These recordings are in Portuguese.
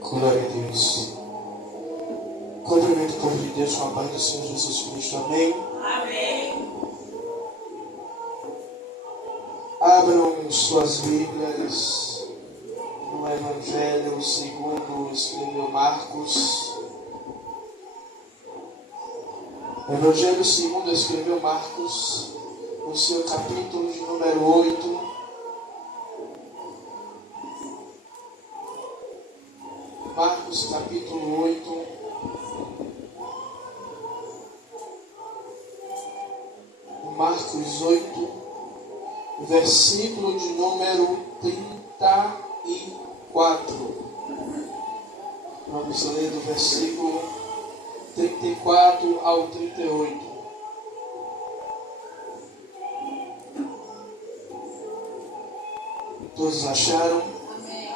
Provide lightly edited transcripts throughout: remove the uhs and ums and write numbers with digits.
Glória a Deus. Cumprimento o povo de Deus com a paz do Senhor Jesus Cristo. Amém. Abram suas Bíblias no Evangelho segundo escreveu Marcos. Evangelho segundo escreveu Marcos, no seu capítulo de número 8. Marcos capítulo 8. Marcos 8, versículo de número 34. Vamos ler do versículo 34 ao 38. Todos acharam? Amém.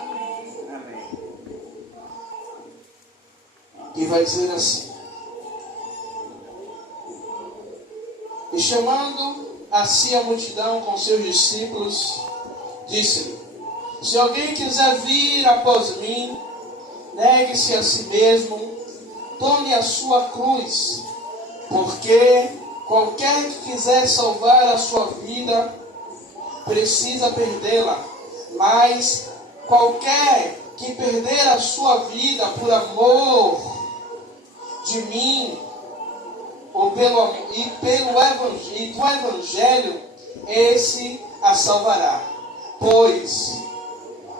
E vai dizer assim: E chamando a si a multidão com seus discípulos, disse-lhe: Se alguém quiser vir após mim, negue-se a si mesmo, tome a sua cruz, porque qualquer que quiser salvar a sua vida, precisa perdê-la, mas qualquer que perder a sua vida por amor de mim, ou do Evangelho, esse a salvará. Pois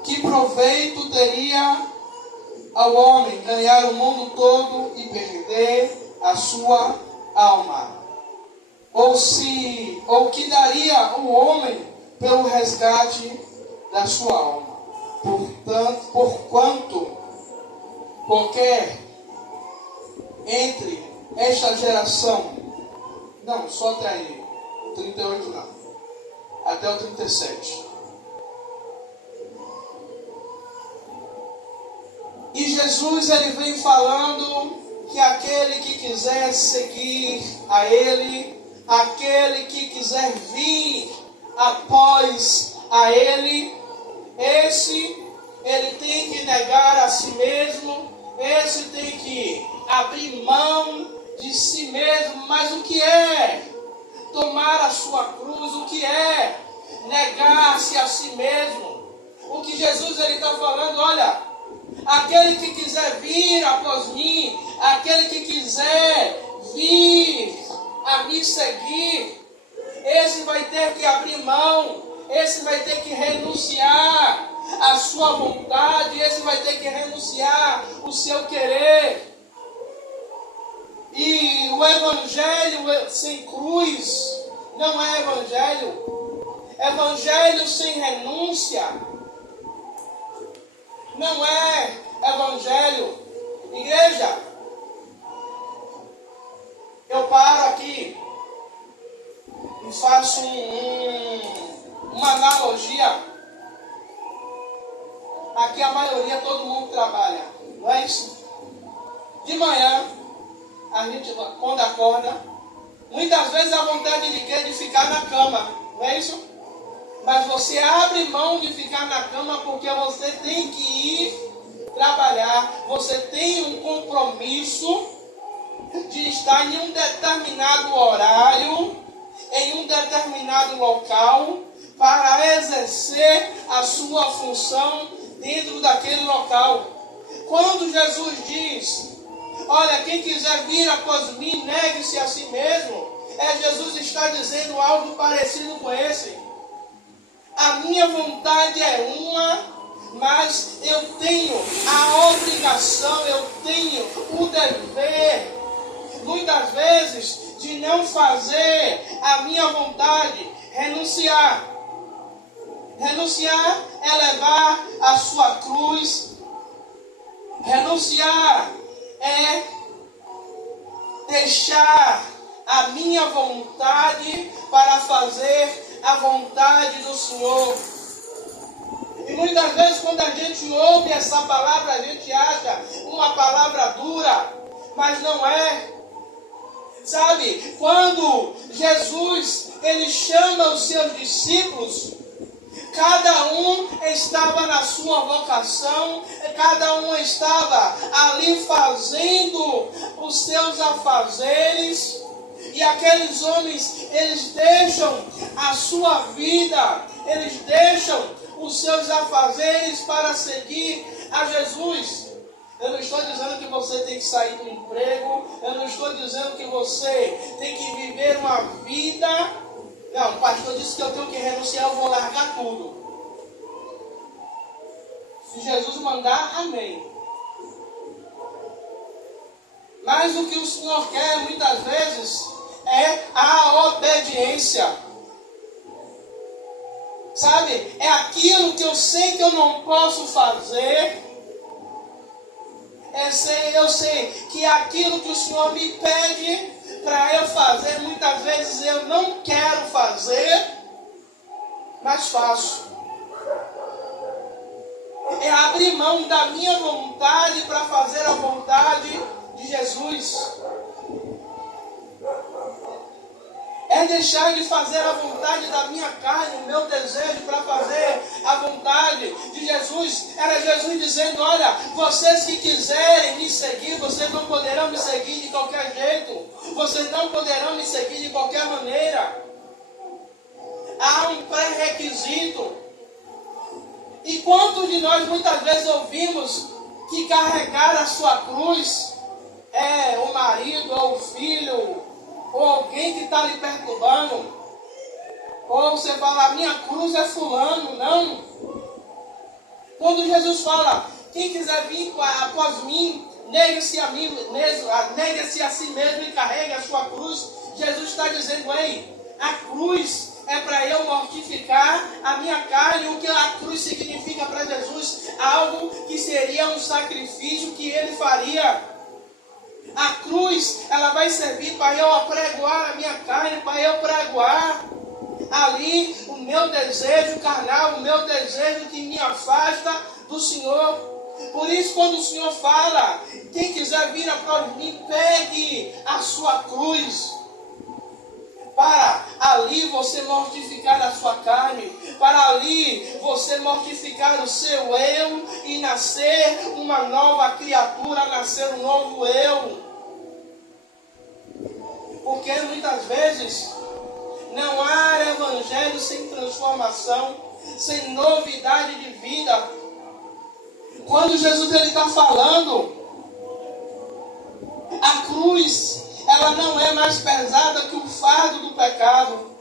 que proveito teria ao homem ganhar o mundo todo e perder a sua alma? Ou que daria o homem pelo resgate da sua alma? Porquanto qualquer entre esta geração, não, só até aí, 38 não, até o 37. E Jesus, ele vem falando que aquele que quiser seguir a ele, aquele que quiser vir após a ele, ele tem que negar a si mesmo, esse tem que abrir mão de si mesmo. Mas o que é tomar a sua cruz? O que é negar-se a si mesmo? O que Jesus está falando, olha, aquele que quiser vir após mim, aquele que quiser vir a me seguir, esse vai ter que abrir mão, esse vai ter que renunciar a sua vontade, esse vai ter que renunciar o seu querer. E o Evangelho sem cruz não é Evangelho. Evangelho sem renúncia não é Evangelho. Igreja, eu paro aqui e faço uma analogia. Aqui a maioria, todo mundo trabalha, não é isso? De manhã, a gente, quando acorda, muitas vezes a vontade de quê? De ficar na cama, não é isso? Mas você abre mão de ficar na cama porque você tem que ir trabalhar, você tem um compromisso de estar em um determinado horário, em um determinado local, para exercer a sua função dentro daquele local. Quando Jesus diz: olha, quem quiser vir após mim, negue-se a si mesmo, Jesus está dizendo algo parecido com esse. A minha vontade é uma, mas eu tenho a obrigação, eu tenho o dever, muitas vezes, de não fazer a minha vontade, renunciar. Renunciar é levar a sua cruz. Renunciar é deixar a minha vontade para fazer a vontade do Senhor. E muitas vezes quando a gente ouve essa palavra, a gente acha uma palavra dura, mas não é. Sabe, quando Jesus, ele chama os seus discípulos, Cada um estava na sua vocação, cada um estava ali fazendo os seus afazeres. E aqueles homens, eles deixam a sua vida, eles deixam os seus afazeres para seguir a Jesus. Eu não estou dizendo que você tem que sair do emprego, eu não estou dizendo que você tem que viver uma vida. Não, o pastor disse que eu tenho que renunciar, eu vou largar tudo. Se Jesus mandar, amém. Mas o que o Senhor quer muitas vezes é a obediência. Sabe? É aquilo que eu sei que eu não posso fazer. Eu sei que é aquilo que o Senhor me pede para eu fazer, muitas vezes eu não quero fazer, mas faço. É abrir mão da minha vontade para fazer a vontade de Jesus. É deixar de fazer a vontade da minha carne, o meu desejo para fazer a vontade de Jesus. Era Jesus dizendo, olha, vocês que quiserem me seguir, vocês não poderão me seguir de qualquer jeito. Vocês não poderão me seguir de qualquer maneira. Há um pré-requisito. E quantos de nós muitas vezes ouvimos que carregar a sua cruz é o marido ou o filho, ou alguém que está lhe perturbando, ou você fala, a minha cruz é fulano, não. Quando Jesus fala, quem quiser vir após mim, negue-se a si mesmo e carregue a sua cruz. Jesus está dizendo, ei, a cruz é para eu mortificar a minha carne. O que a cruz significa para Jesus? Algo que seria um sacrifício que ele faria. A cruz, ela vai servir para eu apregoar a minha carne, para eu pregoar ali o meu desejo carnal, o meu desejo que me afasta do Senhor. Por isso, quando o Senhor fala, quem quiser vir após mim, pegue a sua cruz. Para ali você mortificar a sua carne, para ali você mortificar o seu eu e nascer uma nova criatura, nascer um novo eu. Porque muitas vezes não há evangelho sem transformação, sem novidade de vida. Quando Jesus está falando, a cruz, ela não é mais pesada que o fardo do pecado.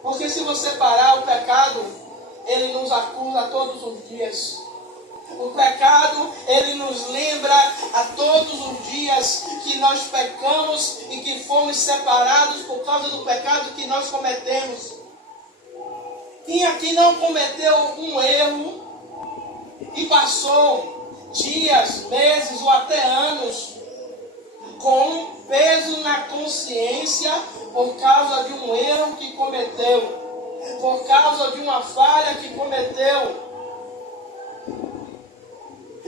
Porque se você parar, o pecado, ele nos acusa todos os dias. O pecado, ele nos lembra a todos os dias que nós pecamos e que fomos separados por causa do pecado que nós cometemos. Quem aqui não cometeu um erro e passou dias, meses ou até anos com um peso na consciência por causa de um erro que cometeu, por causa de uma falha que cometeu?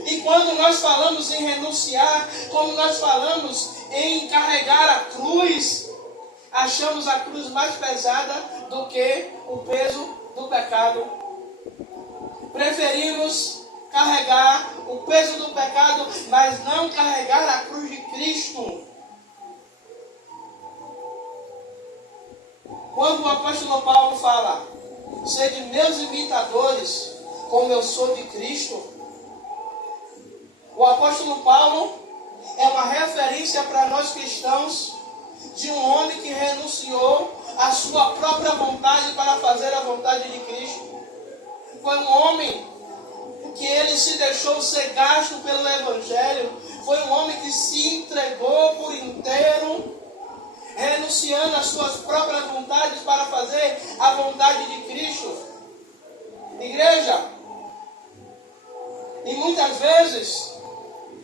E quando nós falamos em renunciar, quando nós falamos em carregar a cruz, achamos a cruz mais pesada do que o peso do pecado. Preferimos carregar o peso do pecado, mas não carregar a cruz de Cristo. Quando o apóstolo Paulo fala, sede meus imitadores, como eu sou de Cristo, o apóstolo Paulo é uma referência para nós cristãos de um homem que renunciou à sua própria vontade para fazer a vontade de Cristo. Foi um homem que ele se deixou ser gasto pelo Evangelho. Foi um homem que se entregou por inteiro, renunciando às suas próprias vontades para fazer a vontade de Cristo. Igreja, e muitas vezes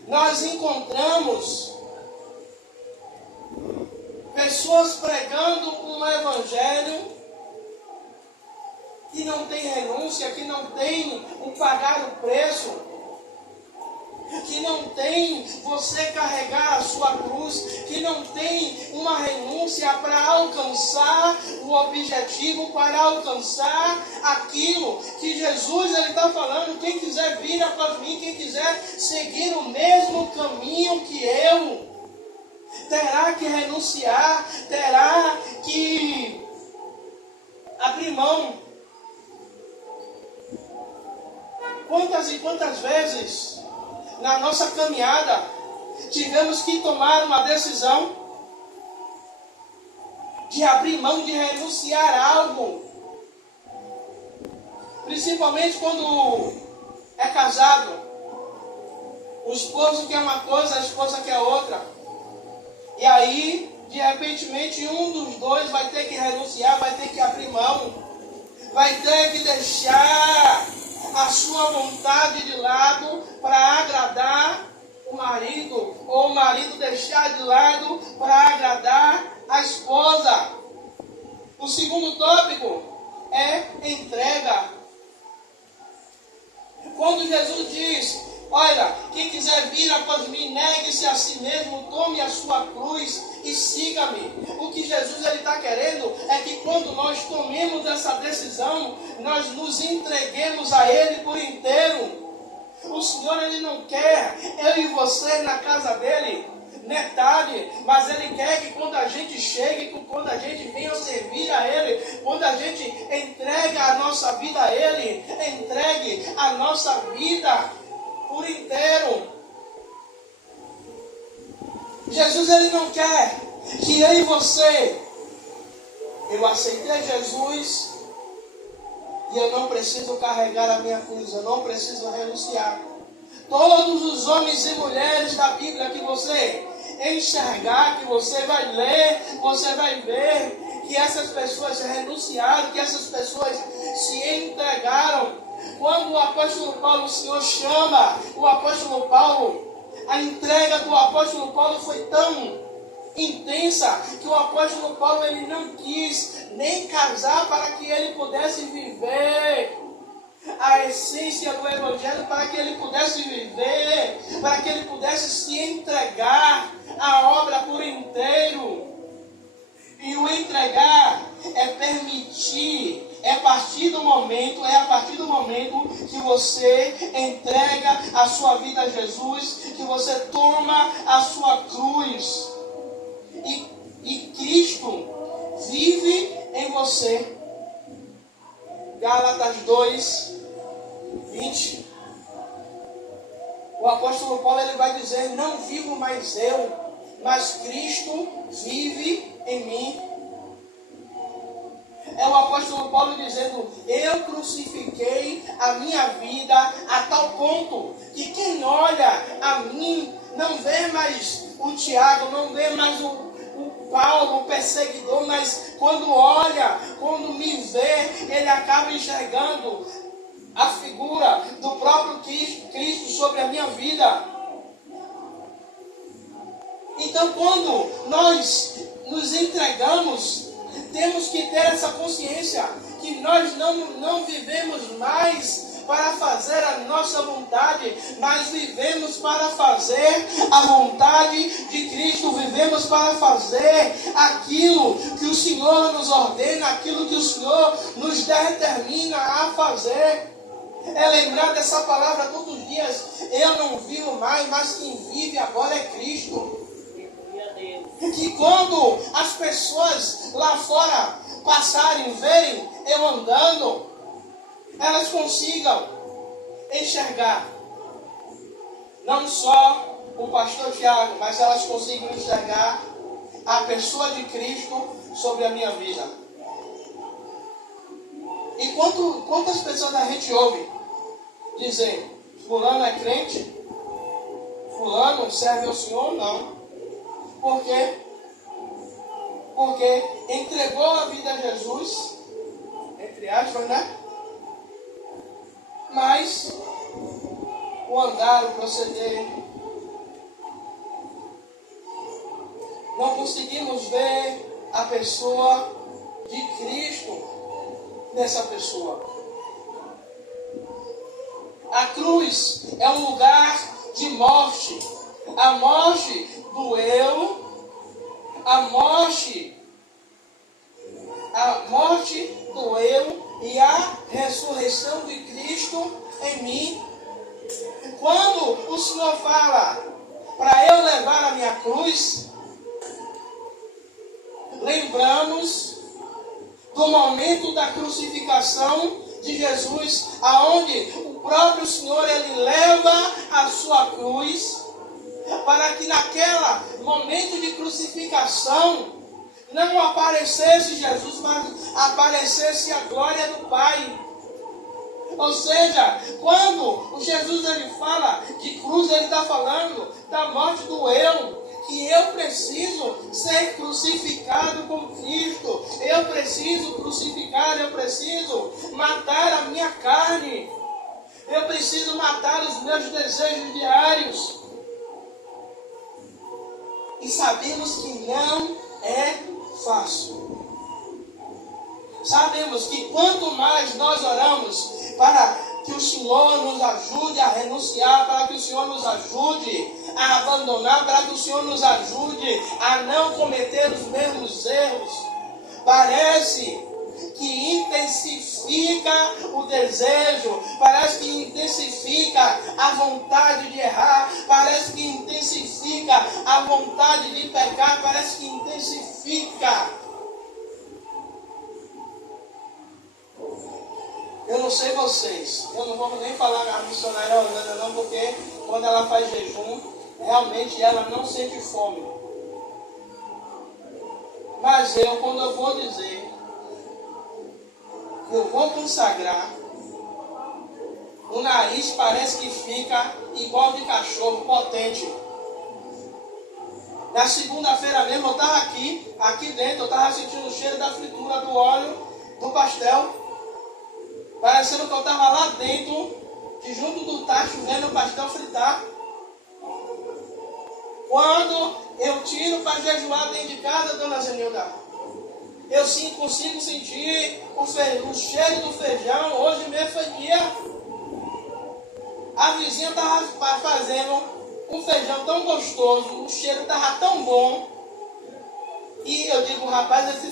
nós encontramos pessoas pregando um evangelho que não tem renúncia, que não tem um pagar o preço. que não tem você carregar a sua cruz, que não tem uma renúncia para alcançar o objetivo, para alcançar aquilo que Jesus está falando. Quem quiser vir após mim, quem quiser seguir o mesmo caminho que eu, terá que renunciar, terá que abrir mão. Quantas e quantas vezes na nossa caminhada tivemos que tomar uma decisão de abrir mão, de renunciar a algo, principalmente quando é casado. O esposo quer uma coisa, a esposa quer outra, e aí de repentemente um dos dois vai ter que renunciar, vai ter que abrir mão, vai ter que deixar a sua vontade de lado para agradar o marido, ou o marido deixar de lado para agradar a esposa. O segundo tópico é entrega. Quando Jesus diz: olha, quem quiser vir após mim, negue-se a si mesmo, tome a sua cruz e siga-me. O que Jesus está querendo é que quando nós tomemos essa decisão, nós nos entreguemos a Ele por inteiro. O Senhor, Ele não quer eu e você na casa dEle metade, mas Ele quer que quando a gente chegue, quando a gente venha servir a Ele, quando a gente entregue a nossa vida a Ele, entregue a nossa vida por inteiro. Jesus, Ele não quer que eu e você, eu aceitei Jesus e eu não preciso carregar a minha cruz, eu não preciso renunciar. Todos os homens e mulheres da Bíblia que você enxergar, que você vai ler, você vai ver que essas pessoas renunciaram, que essas pessoas se entregaram. Quando o apóstolo Paulo, o Senhor chama o apóstolo Paulo, a entrega do apóstolo Paulo foi tão intensa que o apóstolo Paulo, ele não quis nem casar para que ele pudesse viver a essência do Evangelho, para que ele pudesse viver, para que ele pudesse se entregar à obra por inteiro. E o entregar é permitir, é a partir do momento que você entrega a sua vida a Jesus, que você toma a sua cruz e Cristo vive em você. Gálatas 2, 20. O apóstolo Paulo, ele vai dizer: não vivo mais eu, mas Cristo vive em mim. É o apóstolo Paulo dizendo: eu crucifiquei a minha vida a tal ponto que quem olha a mim não vê mais o Tiago, não vê mais o Paulo, o perseguidor, mas quando me vê, ele acaba enxergando a figura do próprio Cristo sobre a minha vida. Então, quando nós nos entregamos, temos que ter essa consciência que nós não vivemos mais para fazer a nossa vontade, mas vivemos para fazer a vontade de Cristo, vivemos para fazer aquilo que o Senhor nos ordena, aquilo que o Senhor nos determina a fazer. É lembrar dessa palavra todos os dias: eu não vivo mais, mas quem vive agora é Cristo. Que quando as pessoas lá fora passarem, verem eu andando, elas consigam enxergar não só o pastor Tiago, mas elas consigam enxergar a pessoa de Cristo sobre a minha vida. E quantas pessoas a gente ouve dizer: fulano é crente, fulano serve ao Senhor? Não. Por quê? Porque entregou a vida a Jesus, entre aspas, né? Mas o andar, o proceder, não conseguimos ver a pessoa de Cristo nessa pessoa. A cruz é um lugar de morte. A morte do eu, a morte do eu e a ressurreição de Cristo em mim. Quando o Senhor fala para eu levar a minha cruz, lembramos do momento da crucificação de Jesus, aonde o próprio Senhor ele leva a sua cruz, para que naquele momento de crucificação não aparecesse Jesus, mas aparecesse a glória do Pai. Ou seja, quando o Jesus ele fala de cruz, ele está falando da morte do eu, que eu preciso ser crucificado com Cristo. Eu preciso crucificar, eu preciso matar a minha carne. Eu preciso matar os meus desejos diários. E sabemos que não é fácil. Sabemos que quanto mais nós oramos para que o Senhor nos ajude a renunciar, para que o Senhor nos ajude a abandonar, para que o Senhor nos ajude a não cometer os mesmos erros, parece que intensifica o desejo, parece que intensifica a vontade de errar, parece que intensifica a vontade de pecar, parece que intensifica. Eu não sei vocês, eu não vou nem falar a missionária Orlando não, porque quando ela faz jejum, realmente ela não sente fome. Mas quando eu vou dizer que eu vou consagrar, o nariz parece que fica igual de cachorro, potente. Na segunda-feira mesmo eu estava aqui dentro, eu estava sentindo o cheiro da fritura, do óleo, do pastel. Parecendo que eu estava lá dentro, junto do tacho, vendo o pastel fritar. Quando eu tiro para jejuar dentro de casa, dona Zenilda, eu sim consigo sentir o cheiro do feijão. Hoje mesmo foi dia. A vizinha estava fazendo um feijão tão gostoso, o cheiro estava tão bom. E eu digo, rapaz, esse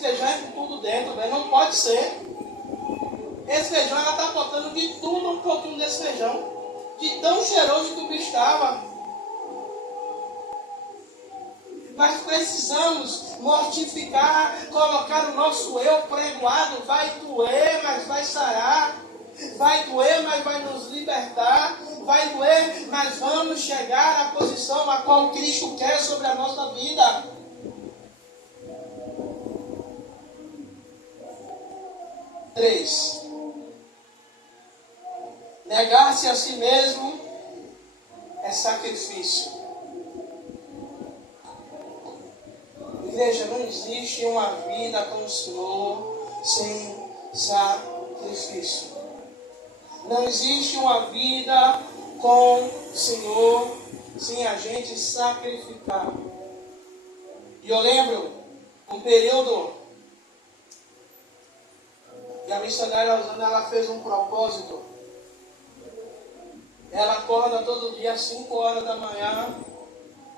feijão é com tudo dentro, velho, não pode ser. Esse feijão, ela está botando de tudo um pouquinho desse feijão. De tão cheiroso que o bicho estava. Mas precisamos mortificar, colocar o nosso eu pregoado. Vai doer, mas vai sarar. Vai doer, mas vai nos libertar. Vai doer, mas vamos chegar à posição a qual Cristo quer sobre a nossa vida. 3. Negar-se a si mesmo é sacrifício. Igreja, não existe uma vida com o Senhor sem sacrifício. Não existe uma vida com o Senhor sem a gente sacrificar. E eu lembro um período que a missionária Rosana, ela fez um propósito. Ela acorda todo dia às 5 horas da manhã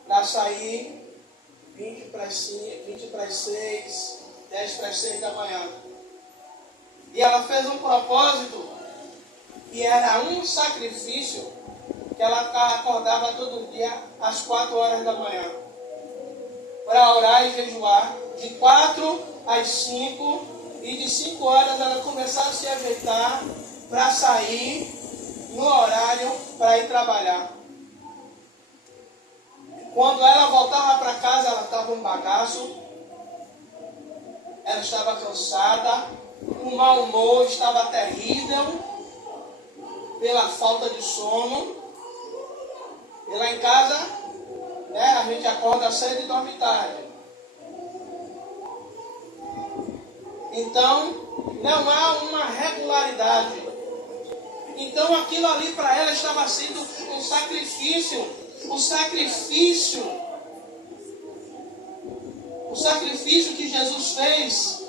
para sair 20 para as 6, 10 para as 6 da manhã. E ela fez um propósito que era um sacrifício, que ela acordava todo dia às 4 horas da manhã para orar e jejuar de 4 às 5, e de 5 horas ela começava a se ajeitar para sair no horário para ir trabalhar. Quando ela voltava para casa, ela estava um bagaço, ela estava cansada, o mau humor estava terrível, pela falta de sono. E lá em casa, a gente acorda cedo e dorme tarde. Então, não há uma regularidade. Então aquilo ali para ela estava sendo um sacrifício. O sacrifício que Jesus fez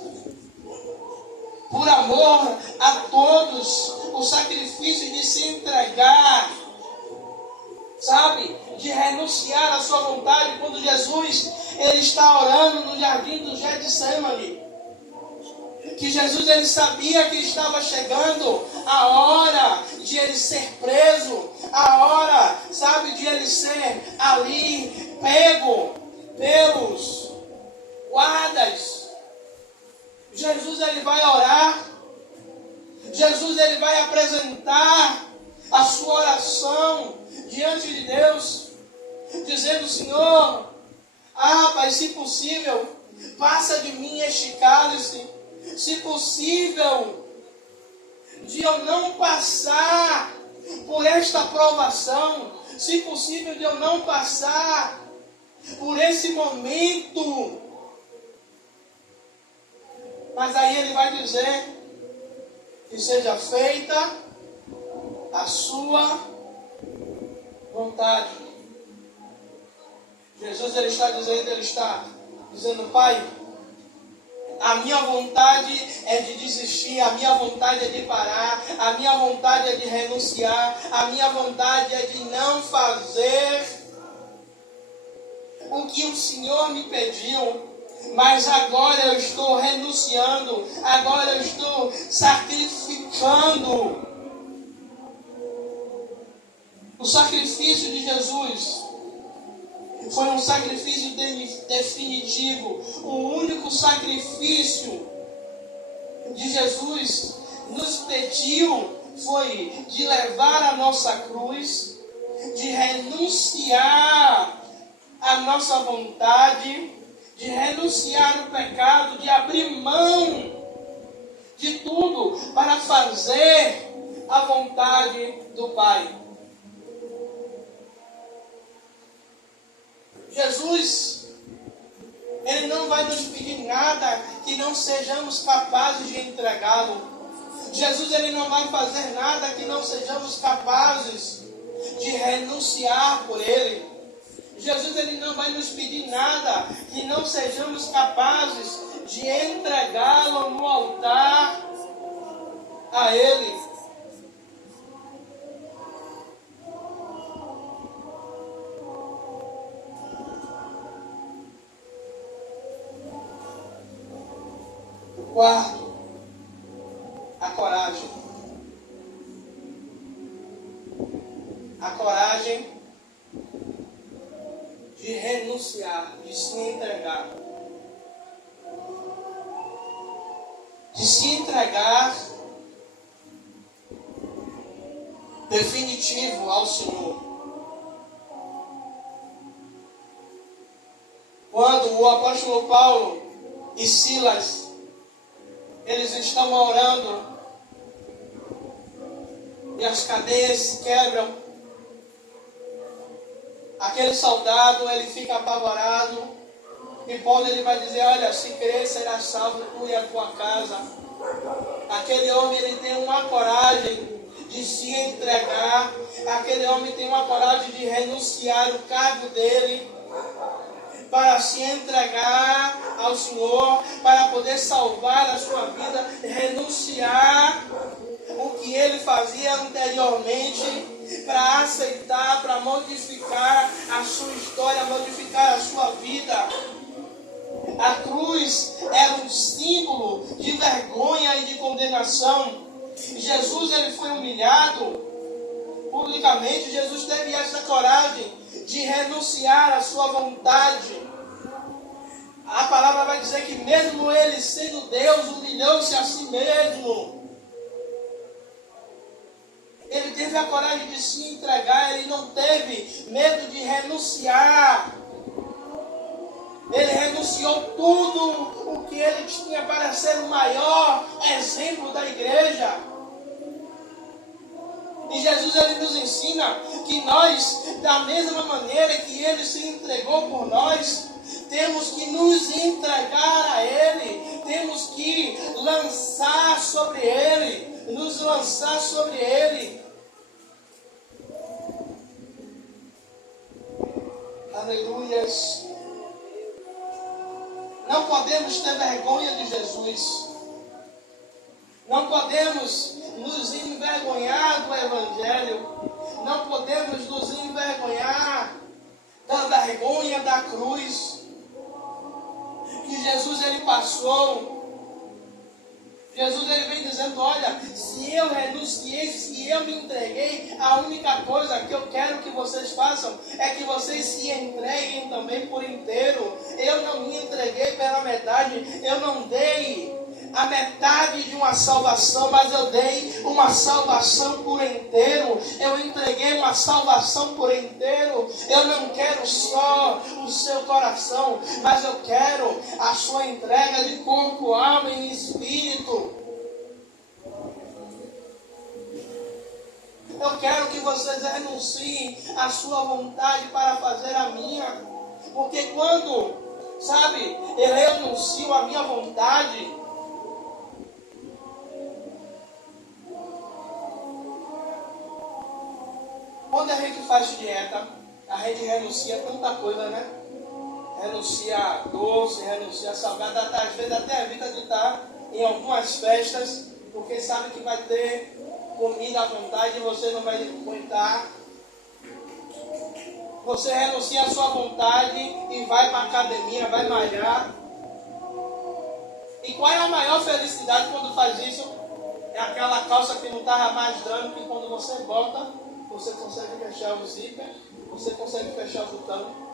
por amor a todos. O sacrifício de se entregar sabe, de renunciar à sua vontade. Quando Jesus ele está orando no jardim do Getsemane, que Jesus ele sabia que estava chegando a hora de ele ser preso, a hora, sabe, de ele ser ali pego pelos guardas. Jesus ele vai orar, Jesus ele vai apresentar a sua oração diante de Deus, dizendo: Senhor, Pai, se possível, passa de mim este cálice. Se possível, de eu não passar por esta provação, se possível, de eu não passar por esse momento. Mas aí ele vai dizer: que seja feita a sua vontade. Jesus ele está dizendo: Pai, a minha vontade é de desistir, a minha vontade é de parar, a minha vontade é de renunciar, a minha vontade é de não fazer o que o Senhor me pediu. Mas agora eu estou renunciando, agora eu estou sacrificando. O sacrifício de Jesus foi um sacrifício definitivo. O único sacrifício de Jesus nos pediu foi de levar a nossa cruz, de renunciar à nossa vontade, de renunciar o pecado, de abrir mão de tudo para fazer a vontade do Pai. Jesus, Ele não vai nos pedir nada que não sejamos capazes de entregá-lo. Jesus, Ele não vai fazer nada que não sejamos capazes de renunciar por Ele. Jesus, Ele não vai nos pedir nada que não sejamos capazes de entregá-lo no altar a Ele. Quarto, a coragem. A coragem de renunciar, de se entregar. De se entregar definitivo ao Senhor. Quando o apóstolo Paulo e Silas eles estão orando e as cadeias se quebram, aquele soldado ele fica apavorado e Paulo ele vai dizer: olha, se crer será salvo tu e a tua casa. Aquele homem ele tem uma coragem de se entregar, aquele homem tem uma coragem de renunciar o cargo dele para se entregar ao Senhor, para poder salvar a sua vida, renunciar o que ele fazia anteriormente, para aceitar, para modificar a sua história, modificar a sua vida. A cruz era um símbolo de vergonha e de condenação. Jesus ele foi humilhado publicamente. Jesus teve essa coragem de renunciar à sua vontade. A palavra vai dizer que mesmo ele sendo Deus, humilhou-se a si mesmo. Ele teve a coragem de se entregar, ele não teve medo de renunciar. Ele renunciou tudo o que ele tinha para ser o maior exemplo da igreja. E Jesus ele nos ensina que nós, da mesma maneira que ele se entregou por nós, temos que nos entregar a Ele, temos que lançar sobre Ele, nos lançar sobre Ele. Aleluias. Não podemos ter vergonha de Jesus. Não podemos nos envergonhar do Evangelho. não podemos nos envergonhar da vergonha da cruz que Jesus ele passou. Jesus ele vem dizendo, olha, se eu renunciei, se eu me entreguei, a única coisa que eu quero que vocês façam é que vocês se entreguem também por inteiro. Eu não me entreguei pela metade, eu não dei a metade de uma salvação, mas eu dei uma salvação por inteiro. Eu entreguei uma salvação por inteiro. Eu não quero só o seu coração, mas eu quero a sua entrega de corpo, alma e espírito. Eu quero que vocês renunciem à sua vontade para fazer a minha. Porque quando, sabe, eu renuncio à minha vontade, quando a gente faz dieta, a gente renuncia a tanta coisa, né? Renuncia a doce, renuncia a salgado, às vezes até evita de estar em algumas festas, porque sabe que vai ter comida à vontade e você não vai aguentar. Você renuncia a sua vontade e vai para a academia, vai malhar. E qual é a maior felicidade quando faz isso? É aquela calça que não estava mais dando, que quando você bota, você consegue fechar o zíper, você consegue fechar o botão.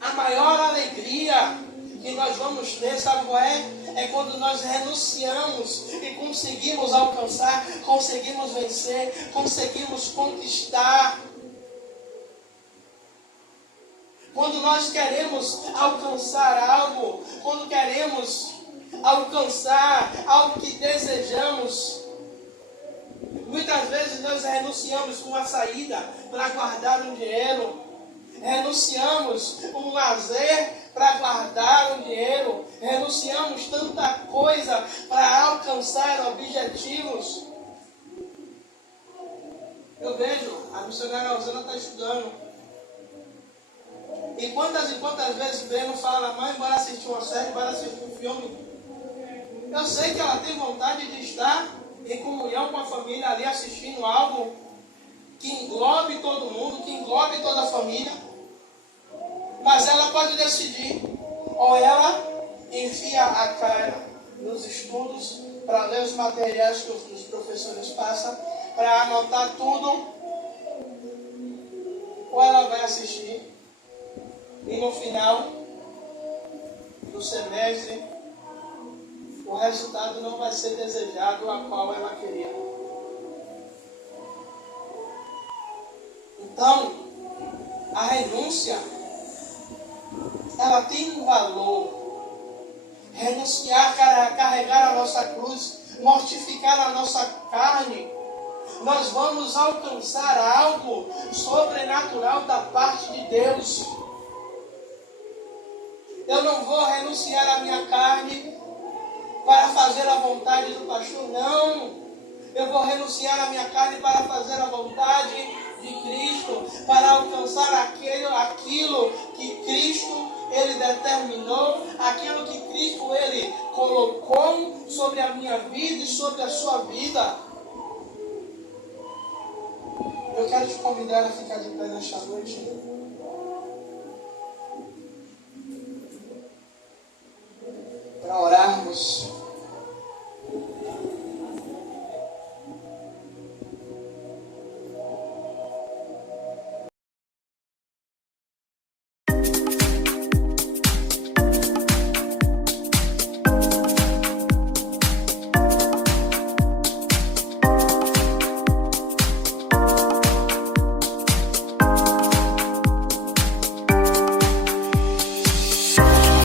A maior alegria que nós vamos ter, sabe qual é? É quando nós renunciamos e conseguimos alcançar, conseguimos vencer, conseguimos conquistar. Quando nós queremos alcançar algo, quando queremos alcançar algo que desejamos, muitas vezes nós renunciamos uma saída para guardar um dinheiro, renunciamos um lazer para guardar um dinheiro, renunciamos tanta coisa para alcançar objetivos. Eu vejo, a missionária Rosana está estudando, e quantas vezes Breno fala, mãe, bora assistir uma série, bora assistir um filme. Eu sei que ela tem vontade de estar em comunhão com a família ali, assistindo algo que englobe todo mundo, que englobe toda a família. Mas ela pode decidir, ou ela enfia a cara nos estudos para ler os materiais que os professores passam, para anotar tudo, ou ela vai assistir e no final do semestre o resultado não vai ser desejado a qual ela queria. Então, a renúncia, ela tem um valor. Renunciar, carregar a nossa cruz, mortificar a nossa carne, nós vamos alcançar algo sobrenatural da parte de Deus. Eu não vou renunciar à minha carne para fazer a vontade do pastor, não. Eu vou renunciar à minha carne para fazer a vontade de Cristo, para alcançar aquilo que Cristo ele determinou, aquilo que Cristo ele colocou sobre a minha vida e sobre a sua vida. Eu quero te convidar a ficar de pé nesta noite.